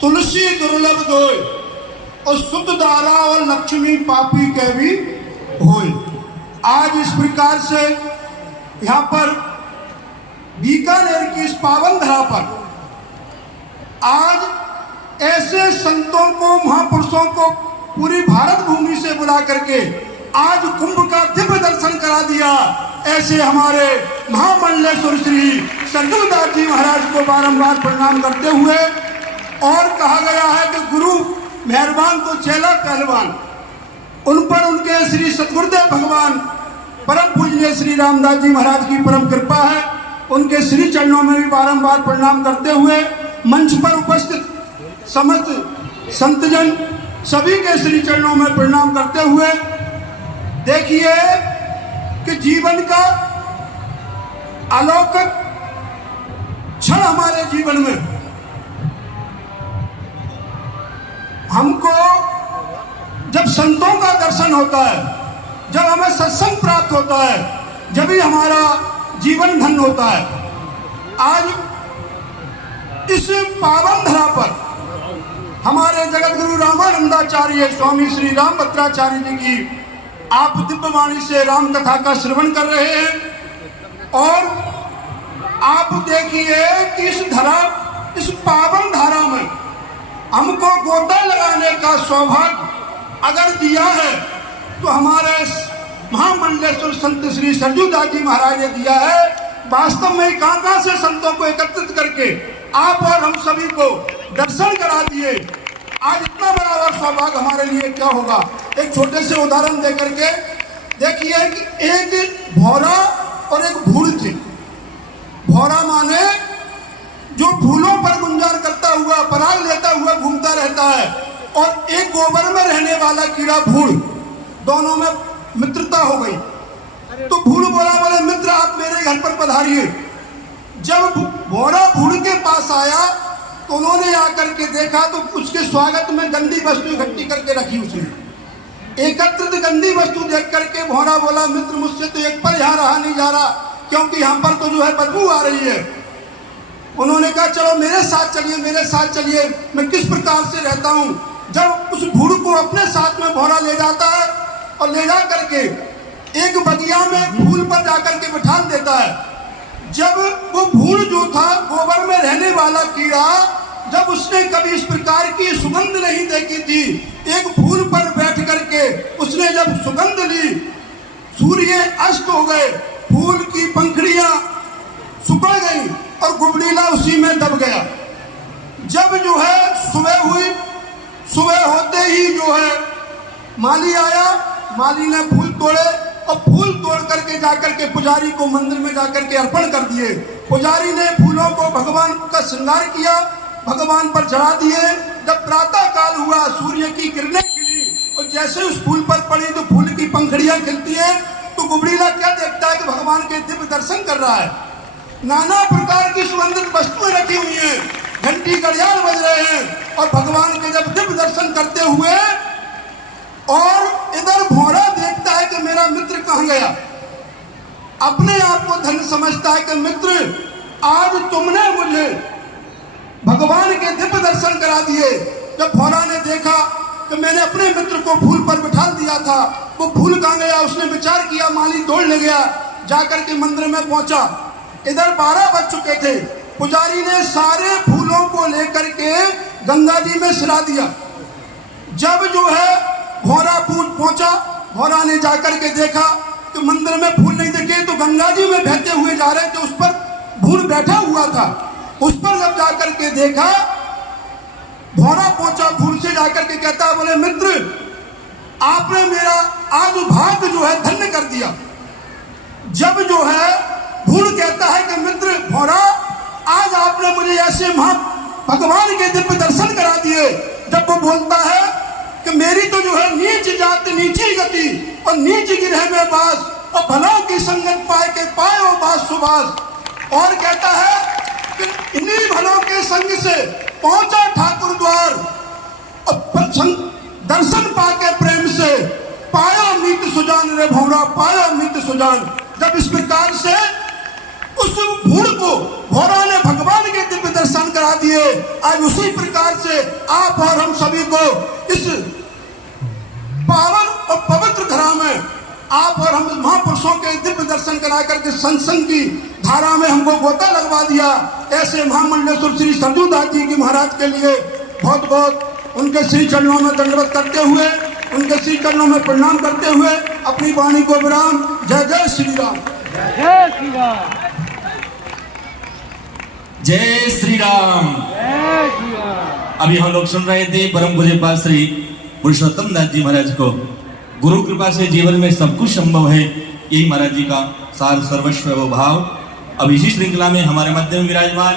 तुलसी दुर्लभ दोय और शुद्ध दारा और लक्ष्मी पापी के भी होय। आज इस प्रकार से यहाँ पर बीकानेर की इस पावन धरा पर आज ऐसे संतों को, महापुरुषों को पूरी भारत भूमि से बुला करके आज कुंभ का दिव्य दर्शन करा दिया। ऐसे हमारे महामंडलेश्वर श्री सरजूदास जी महाराज को बारंबार प्रणाम करते हुए, और कहा गया है कि गुरु मेहरबान तो चेला पहलवान, उन पर उनके श्री सतगुरुदेव भगवान परम पूजनीय श्री रामदास जी महाराज की परम कृपा है। उनके श्री चरणों में भी बारंबार प्रणाम करते हुए मंच पर उपस्थित समस्त संतजन सभी के श्री चरणों में प्रणाम करते हुए, देखिए कि जीवन का अलौकिक क्षण हमारे जीवन में हमको जब संतों का दर्शन होता है, जब हमें सत्संग प्राप्त होता है, जब ही हमारा जीवन धन्य होता है। आज इस पावन धरा पर हमारे जगत गुरु रामानंदाचार्य स्वामी श्री रामभद्राचार्य जी की आप दिव्यवाणी से राम कथा का श्रवण कर रहे हैं, और आप देखिए कि इस पावन धारा में हमको गोता लगाने का सौभाग्य अगर दिया है तो हमारे महामंडलेश्वर संत श्री सरजूदास जी महाराज ने दिया है। वास्तव में कहां से संतों को एकत्रित करके आप और हम सभी को दर्शन करा दिए। आज इतना बड़ा और सौभाग्य हमारे लिए क्या होगा। एक छोटे से उदाहरण देकर के देखिए कि एक भौरा और एक भूल थी। भौरा माने जो फूलों पर गुंजार करता हुआ, पराग लेता हुआ घूमता रहता है, और एक गोबर में रहने वाला कीड़ा भूल, दोनों में मित्रता हो गई। तो भूल बोले मित्र आप मेरे घर पर पधारिए। जब भौरा भूल के पास आया तो उन्होंने आकर के देखा तो उसके स्वागत में गंदी वस्तु इकट्ठी करके रखी उसने। एकत्रित गंदी वस्तु देख करके भौरा बोला मित्र मुझसे तो एक पर यहाँ रहा नहीं जा रहा, क्योंकि यहाँ पर तो जो है बदबू आ रही है। उन्होंने कहा चलो मेरे साथ चलिए, मैं किस प्रकार से रहता हूँ। जब उस भूड़ को अपने साथ में भौरा ले जाता है और ले जा करके एक बगिया में फूल पर जाकर के बिठा देता है। जब वो भूड़ जो था गोबर में रहने वाला कीड़ा, जब उसने कभी इस प्रकार की सुगंध नहीं देखी थी, एक फूल पर बैठ करके उसने जब सुगंध ली, सूर्य अस्त हो गए, फूल की पंखुड़ियां सुखड़ गई और गुबड़ीला उसी में दब गया। जब जो है सुबह हुई, सुबह होते ही जो है माली आया, माली ने फूल तोड़े और फूल तोड़ करके जाकर के पुजारी को मंदिर में जाकर के अर्पण कर दिए। पुजारी ने फूलों को भगवान का श्रृंगार किया, भगवान पर चढ़ा दिए। जब प्रातः काल हुआ, सूर्य की किरणें खिली और जैसे उस फूल पर पड़ी तो फूल की पंखुड़ियां खिलती है, तो गुबड़ीला क्या देखता है कि भगवान के दिव्य दर्शन कर रहा है। नाना प्रकार की सुगंधित वस्तुएं रखी हुई हैं, घंटी घड़ियाल बज रहे हैं, और भगवान के जब दिव्य दर्शन करते हुए, और इधर भौरा देखता है कि मेरा मित्र कहाँ गया। अपने आप को धन्य समझता है कि मित्र आज तुमने मुझे भगवान के दिव्य दर्शन करा दिए। जब भौरा ने देखा कि मैंने अपने मित्र को फूल पर बिठा दिया था, वो फूल कहाँ गया, उसने विचार किया, माली तोड़ ले गया, जाकर के मंदिर में पहुंचा। इधर 12 बज चुके थे। पुजारी ने सारे फूलों को लेकर के गंगा जी में सिरा दिया। जब जो है भौरा पहुंचा, भौरा ने जाकर के देखा कि मंदिर में फूल नहीं दिखे, तो गंगा जी में बहते हुए जा रहे थे, उस पर भूल बैठा हुआ था। उस पर जब जाकर के देखा, भौरा पहुंचा, भूल से जाकर के कहता बोले मित्र आपने मेरा आज भाग्य जो है धन्य कर दिया। जब जो है भूल कहता है कि मित्र भौरा आज आपने मुझे ऐसे भगवान के दिव्य दर्शन करा दिए। जब वो बोलता है कि मेरी तो जो है नीच जाति नीची गति, और नीच गिरह में बास, और भलों की संगत पाए के पाए वो बास सुबास। और कहता है कि इन्हीं भलों के संग से पहुंचा ठाकुर द्वार, और दर्शन पाके प्रेम से पाया मीत सुजान रे भौरा, पाया मीत सुजान। जब इस प्रकार से उस भूड़ को भौरा ने भगवान के दिव्य दर्शन दर्शन करा दिए। आज उसी प्रकार से आप और हम सभी को इस पावन और पवित्र धरा में आप और हम महापुरुषों के दिव्य दर्शन करा करके सत्संग की धारा में हमको गोता लगवा दिया। ऐसे महामंडलेश्वर श्री सरजूदास जी की महाराज के लिए बहुत बहुत उनके श्री चरणों में दंडवत करते हुए, उनके श्री चरणों में प्रणाम करते हुए अपनी वाणी को विराम। जय जय श्री राम। जय श्री राम। जय श्री राम। जय श्री राम। अभी हम लोग सुन रहे थे परम पूज्य श्री पुरुषोत्तम दास जी महाराज को। गुरु कृपा से जीवन में सब कुछ संभव है, यही महाराज जी का सार सर्वस्व वो भाव। अब इसी श्रृंखला में हमारे मध्य में विराजमान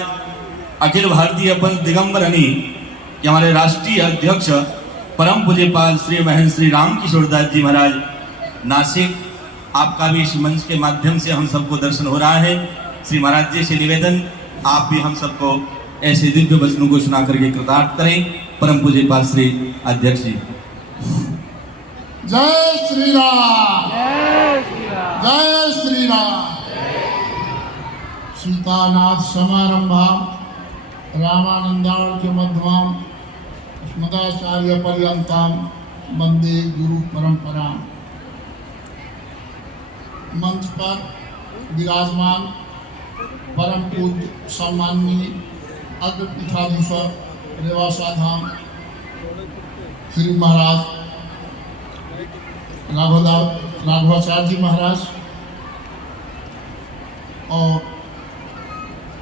अखिल भारतीय पंच दिगंबरनी के हमारे राष्ट्रीय अध्यक्ष परम पूज्यपाल श्री महेंद्र श्री राम किशोर दास जी महाराज नासिक, आपका भी इस मंच के माध्यम से हम सबको दर्शन हो रहा है। श्री महाराज जी से निवेदन, आप भी हम सबको ऐसे दिव्य वचनों को सुना करके कृतार्थ करें। परम पूज्यपाल श्री अध्यक्ष जी। जय श्री राम। जय श्री राम। जय श्री राम। सीतानाथ समारंभा रामानंदार्य मध्यमाम स्मदाचार्य पर्यंताम वंदे गुरु परंपरा। मंच पर विराजमान परम पूज्य सम्माननीय अग्र पीठाधीश्वर रेवासा धाम श्री महाराज राघवाचार्य जी महाराज और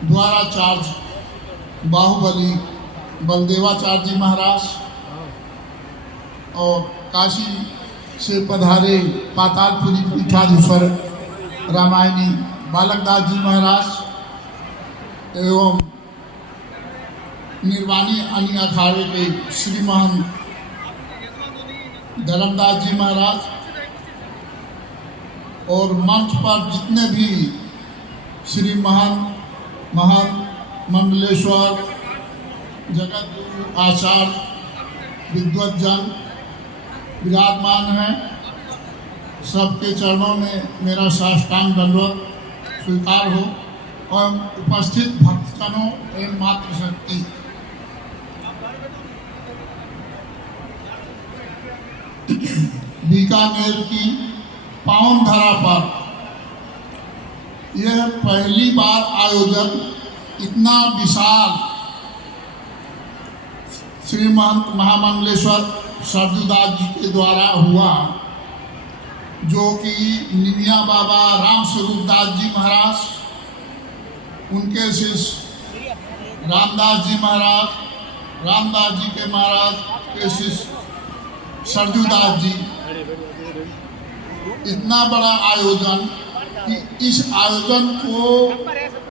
द्वाराचार्य बाहुबली बलदेवाचार्य जी महाराज और काशी से पधारे पातालपुरी पीठाधीश्वर रामायणी बालकदास जी महाराज एवं निर्वाणी अनि अखाड़े के श्री महंत धर्मदास जी महाराज और मंच पर जितने भी श्री महंत मंडलेश्वर जगत गुरु आचार्य विद्वतजन विराजमान हैं, सबके चरणों में मेरा साष्टांग दंडवत स्वीकार हो और उपस्थित भक्तजनों एवं मातृशक्ति बीकानेर की पावन धरा पर यह पहली बार आयोजन इतना विशाल श्रीमंत महामंडलेश्वर सरजूदास जी के द्वारा हुआ, जो कि निमिया बाबा राम स्वरूप दास जी महाराज, उनके शिष्य रामदास जी महाराज, रामदास जी के महाराज के शिष्य सरजूदास जी। इतना बड़ा आयोजन कि इस आयोजन को